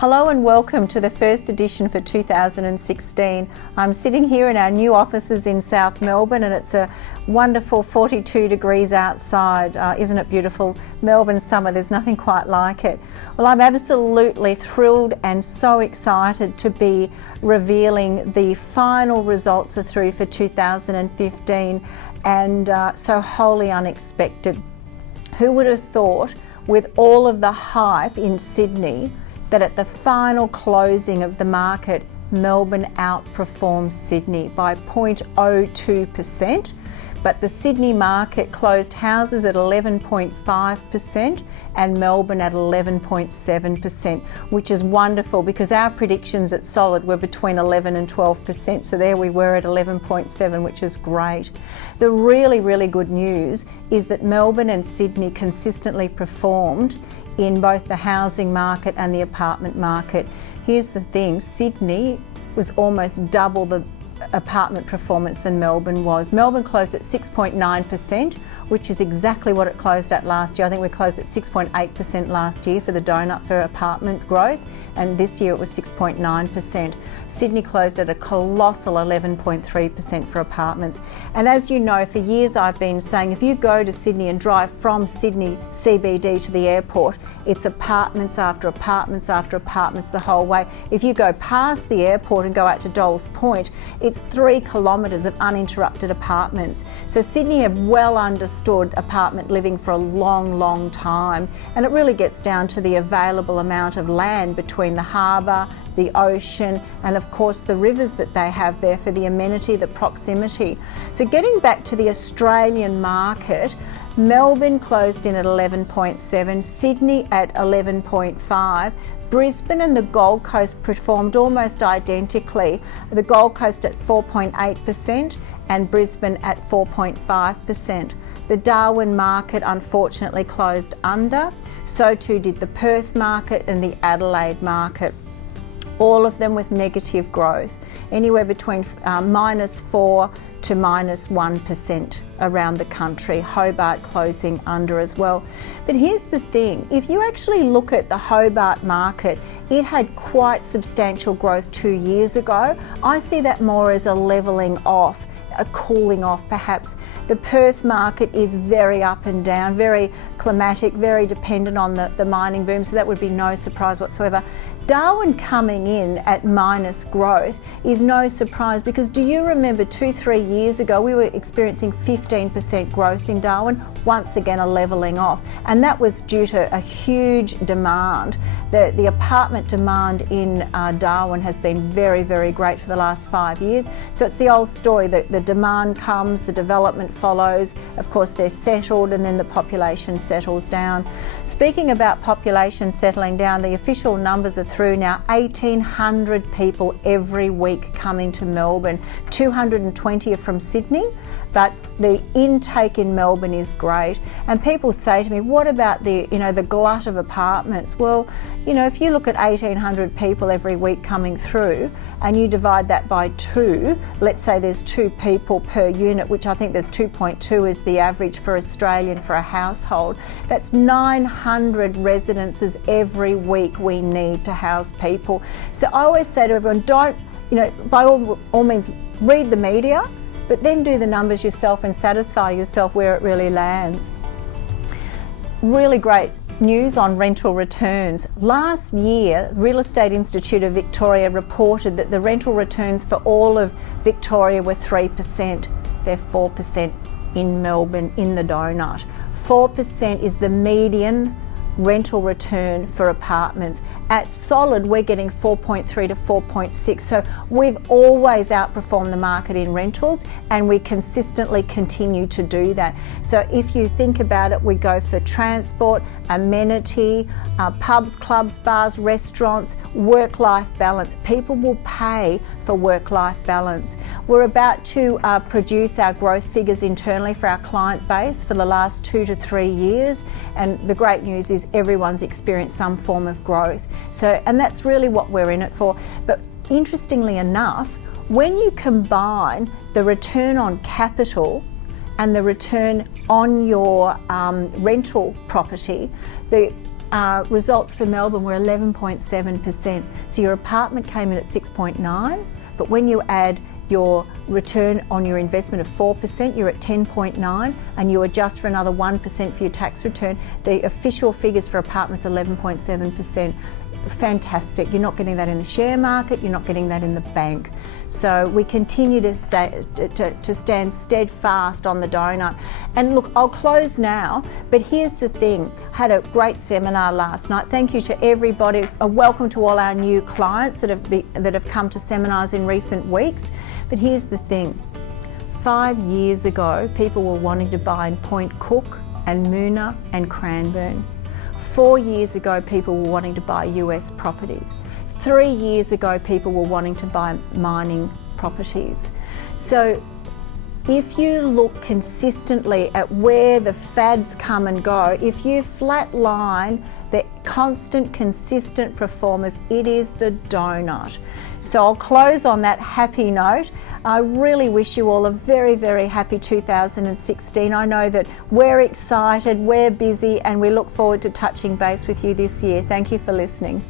Hello and welcome to the first edition for 2016. I'm sitting here in our new offices in South Melbourne and it's a wonderful 42 degrees outside. Isn't it beautiful? Melbourne summer, there's nothing quite like it. Well, I'm absolutely thrilled and so excited to be revealing the final results are through for 2015 and so wholly unexpected. Who would have thought, with all of the hype in Sydney, that at the final closing of the market, Melbourne outperformed Sydney by 0.02%, but the Sydney market closed houses at 11.5% and Melbourne at 11.7%, which is wonderful because our predictions at Solid were between 11 and 12%, so there we were at 11.7, which is great. The really good news is that Melbourne and Sydney consistently performed in both the housing market and the apartment market. Here's the thing, Sydney was almost double the apartment performance than Melbourne was. Melbourne closed at 6.9%, which is exactly what it closed at last year. I think we closed at 6.8% last year for the donut for apartment growth, and this year it was 6.9%. Sydney closed at a colossal 11.3% for apartments. And as you know, for years I've been saying if you go to Sydney and drive from Sydney CBD to the airport, it's apartments after apartments after apartments the whole way. If you go past the airport and go out to Dolls Point, it's 3 kilometres of uninterrupted apartments. So Sydney have well understood apartment living for a long time, and it really gets down to the available amount of land between the harbour, the ocean, and of course the rivers that they have there for the amenity, the proximity. So getting back to the Australian market, Melbourne closed in at 11.7, Sydney at 11.5, Brisbane and the Gold Coast performed almost identically. The Gold Coast at 4.8% and Brisbane at 4.5%. The Darwin market unfortunately closed under, so too did the Perth market and the Adelaide market. All of them with negative growth, anywhere between -4 to -1% around the country. Hobart closing under as well. But here's the thing, if you actually look at the Hobart market, it had quite substantial growth 2 years ago. I see that more as a levelling off, a cooling off perhaps. The Perth market is very up and down, very climatic, very dependent on the mining boom, so that would be no surprise whatsoever. Darwin coming in at minus growth is no surprise because do you remember 2-3 years ago we were experiencing 15% growth in Darwin, once again a levelling off, and that was due to a huge demand. The apartment demand in Darwin has been very great for the last 5 years, so it's the old story that the demand comes, the development follows, of course they're settled and then the population settles down. Speaking about population settling down, the official numbers are through now, 1,800 people every week coming to Melbourne. 220 are from Sydney, but the intake in Melbourne is great. And people say to me, what about the glut of apartments? Well, if you look at 1,800 people every week coming through and you divide that by 2, let's say there's 2 people per unit, which I think there's 2.2 is the average for Australian for a household. That's 900 residences every week we need to house people. So I always say to everyone, don't, by all means, read the media, but then do the numbers yourself and satisfy yourself where it really lands. Really great news on rental returns. Last year, Real Estate Institute of Victoria reported that the rental returns for all of Victoria were 3%. They're 4% in Melbourne in the donut. 4% is the median rental return for apartments. At Solid, we're getting 4.3 to 4.6. So we've always outperformed the market in rentals and we consistently continue to do that. So if you think about it, we go for transport, amenity, pubs, clubs, bars, restaurants, work-life balance. People will pay for work-life balance. We're about to produce our growth figures internally for our client base for the last 2 to 3 years, and the great news is everyone's experienced some form of growth. So, and that's really what we're in it for. But interestingly enough, when you combine the return on capital and the return on your rental property, the results for Melbourne were 11.7%. So your apartment came in at 6.9, but when you add your return on your investment of 4%, you're at 10.9, and you adjust for another 1% for your tax return, the official figures for apartments are 11.7%. Fantastic. You're not getting that in the share market, you're not getting that in the bank. So we continue to stand steadfast on the donut. And look, I'll close now, but here's the thing. I had a great seminar last night. Thank you to everybody. A welcome to all our new clients that have come to seminars in recent weeks. But here's the thing. 5 years ago, people were wanting to buy in Point Cook and Moona and Cranbourne. 4 years ago, people were wanting to buy US property. 3 years ago, people were wanting to buy mining properties. So if you look consistently at where the fads come and go, if you flatline the constant, consistent performers, it is the donut. So I'll close on that happy note. I really wish you all a very, very happy 2016. I know that we're excited, we're busy, and we look forward to touching base with you this year. Thank you for listening.